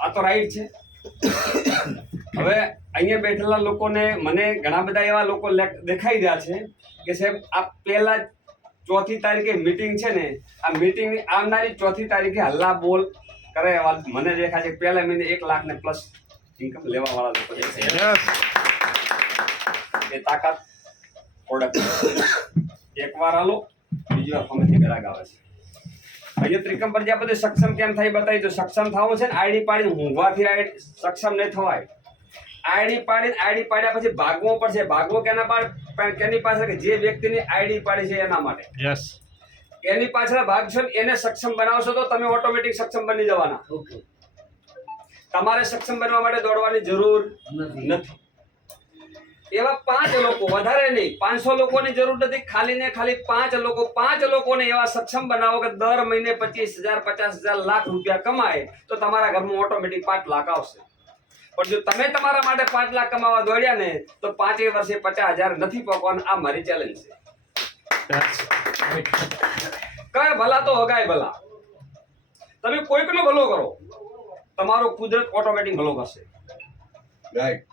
આ તો રાઈટ છે. હવે અહીંયા બેઠેલા લોકોને મને ઘણા બધા એવા લોકો દેખાઈ રહ્યા છે કે સાહેબ આ પહેલા ચોથી તારીખે મીટિંગ છે ને આ મીટિંગની આવનારી ચોથી તારીખે હલ્લા બોલ કરે એવા મને દેખાય છે પહેલા મહિને એક લાખ ને પ્લસ ઇન્કમ લેવા વાળા લોકો છે. એ તાકાત પ્રોડક્ટ એક વાર હાલો બીજી વાર ફમેથી ગ્રાહક આવે છે. અહીંયા ત્રિકમ પ્રજાપતિ સક્ષમ કેમ થાય બતાવી તો સક્ષમ થવું છે ને આઈડી પાડીને ઊંઘવાથી આઈડી સક્ષમ નહીં થવાય. આઈડી પાડીને આઈડી પાડ્યા પછી ભાગવો પડશે. ભાગવો કેના પાડ? પણ કેની પાસે કે જે વ્યક્તિની આઈડી પાડી છે એના માટે. યસ એની પાછળ ભાગશો ને એને સક્ષમ બનાવશો તો તમે ઓટોમેટિક સક્ષમ બની જવાના. ઓકે. તમારે સક્ષમ બનવા માટે દોડવાની જરૂર નથી. નથી. એવા પાંચ લોકો, વધારે નહીં, પાંચસો લોકોની જરૂર નથી. ખાલી ને ખાલી પાંચ લોકો, પાંચ લોકોને એવા સક્ષમ બનાવો કે દર મહિને પચીસ હજાર, પચાસ હજાર લાખ રૂપિયા કમાય, તો તમારા ઘરમાં ઓટોમેટિક પાંચ લાખ આવશે. પણ જો તમે તમારા માટે પાંચ લાખ કમાવા દોડ્યા ને, તો પાંચે વર્ષે પચાસ હજાર નથી પકવાનું. આ મારી ચેલેન્જ છે. કઈ ભલા તો હગાય ભલા. તમે કોઈકનો ભલો કરો. તમારો કુદરત ઓટોમેટિક ભલો કરશે. રાઈટ